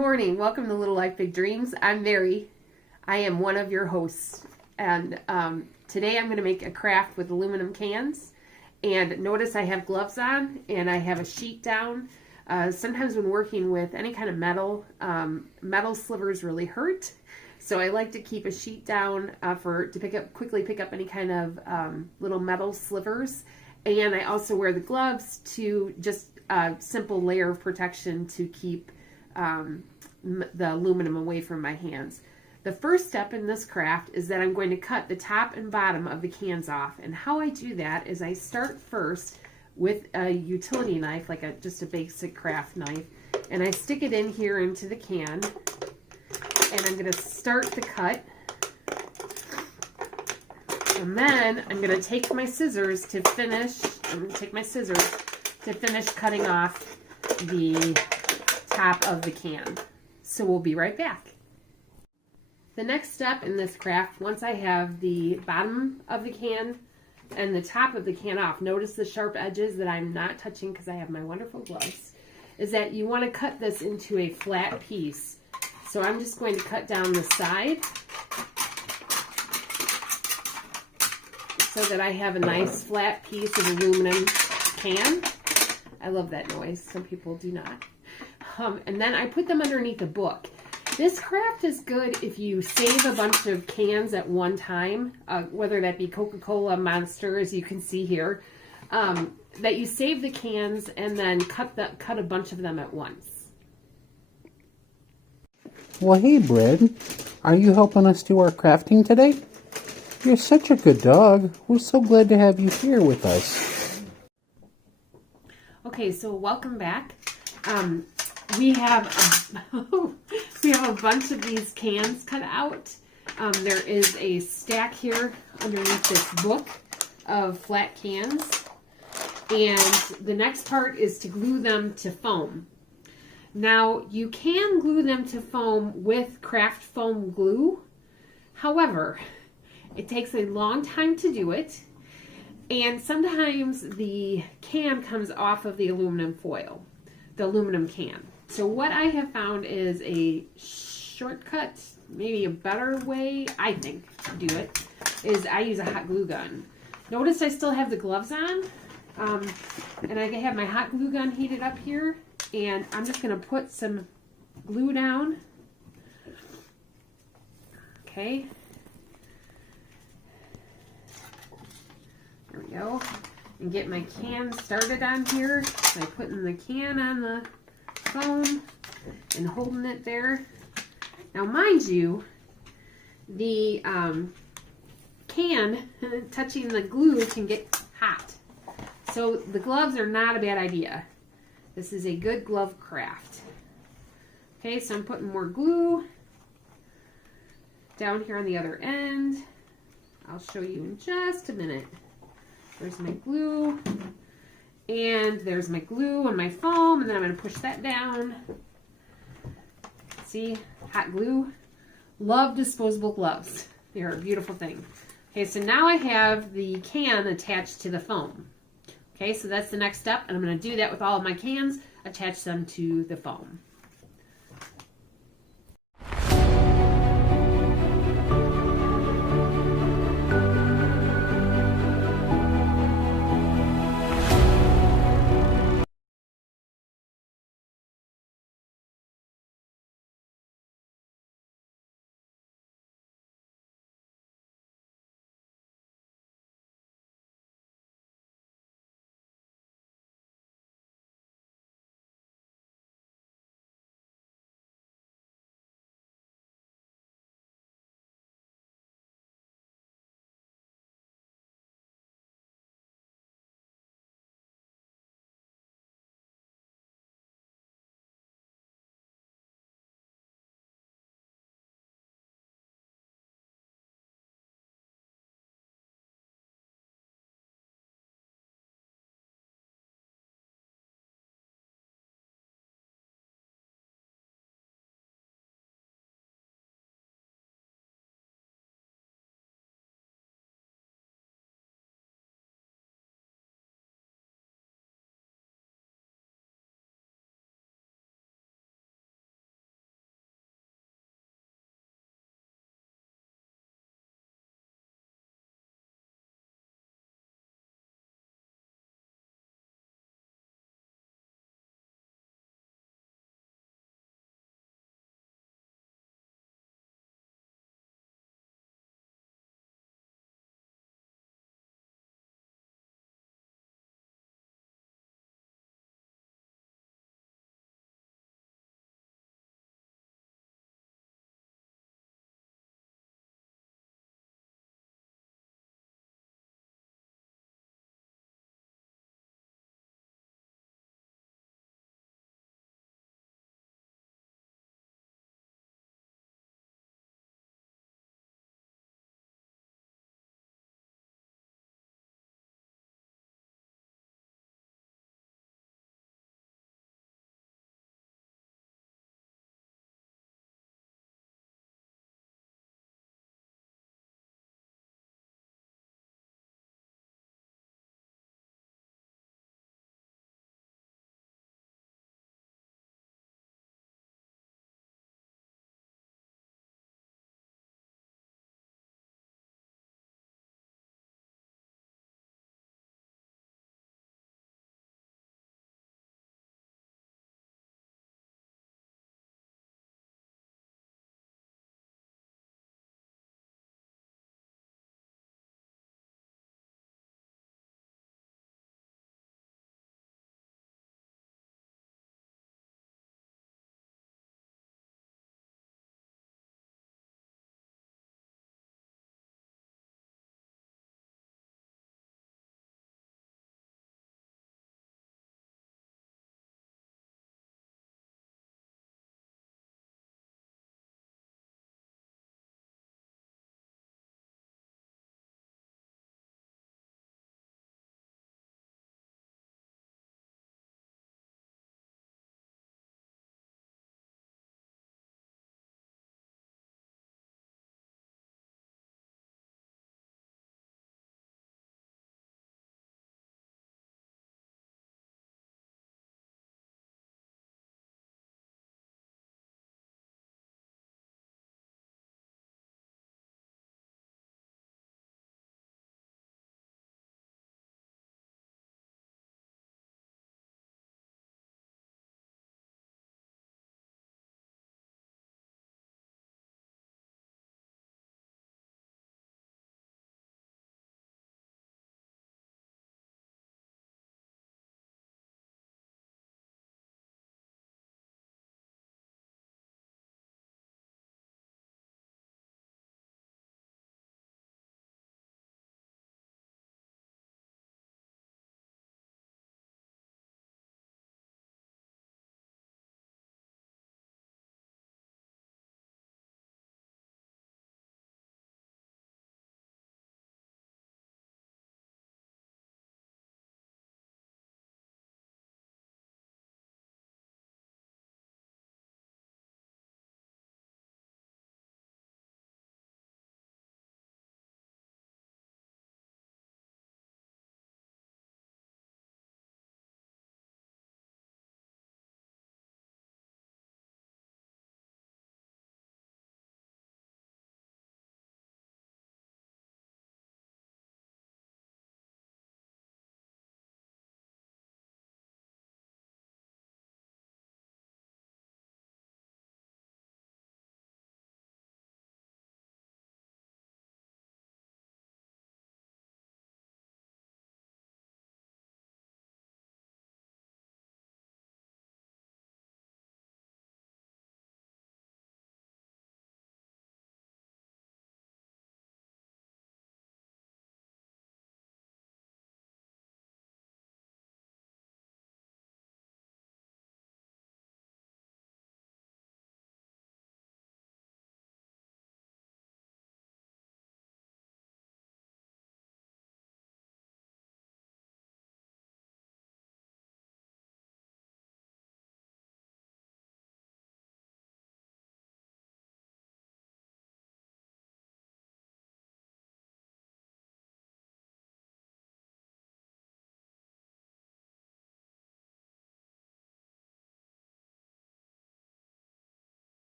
morning. Welcome to Little Life Big Dreams. I'm Mary. I am one of your hosts. And today I'm going to make a craft with aluminum cans. And notice I have gloves on and I have a sheet down. Sometimes when working with any kind of metal, metal slivers really hurt. So I like to keep a sheet down to quickly pick up any kind of little metal slivers. And I also wear the gloves to just a simple layer of protection to keep the aluminum away from my hands. The first step in this craft is that I'm going to cut the top and bottom of the cans off. And how I do that is I start first with a utility knife, like just a basic craft knife, and I stick it in here into the can. And I'm going to start the cut. And then I'm going to take my scissors to finish. I'm going to take my scissors to finish cutting off the top of the can. So we'll be right back. The next step in this craft, once I have the bottom of the can and the top of the can off, notice the sharp edges that I'm not touching because I have my wonderful gloves, is that you want to cut this into a flat piece. So I'm just going to cut down the side so that I have a nice flat piece of aluminum can. I love that noise. Some people do not. And then I put them underneath a book. This craft is good if you save a bunch of cans at one time, whether that be Coca-Cola, Monster, as you can see here, that you save the cans and then cut a bunch of them at once. Well, hey, Brad. Are you helping us do our crafting today? You're such a good dog. We're so glad to have you here with us. Okay, so welcome back. We have a bunch of these cans cut out. There is a stack here underneath this book of flat cans. And the next part is to glue them to foam. Now, you can glue them to foam with craft foam glue. However, it takes a long time to do it. And sometimes the can comes off of the aluminum foil, the aluminum can. So what I have found is a shortcut, maybe a better way, I think, to do it, is I use a hot glue gun. Notice I still have the gloves on, and I have my hot glue gun heated up here, and I'm just going to put some glue down. Okay. There we go. And get my can started on here by putting the can on the foam and holding it there. Now, mind you, the can touching the glue can get hot. So the gloves are not a bad idea. This is a good glove craft. Okay, so I'm putting more glue down here on the other end. I'll show you in just a minute. There's my glue, and there's my glue and my foam, and then I'm going to push that down. See, hot glue. Love disposable gloves. They're a beautiful thing. Okay, so now I have the can attached to the foam. Okay, so that's the next step, and I'm going to do that with all of my cans, attach them to the foam.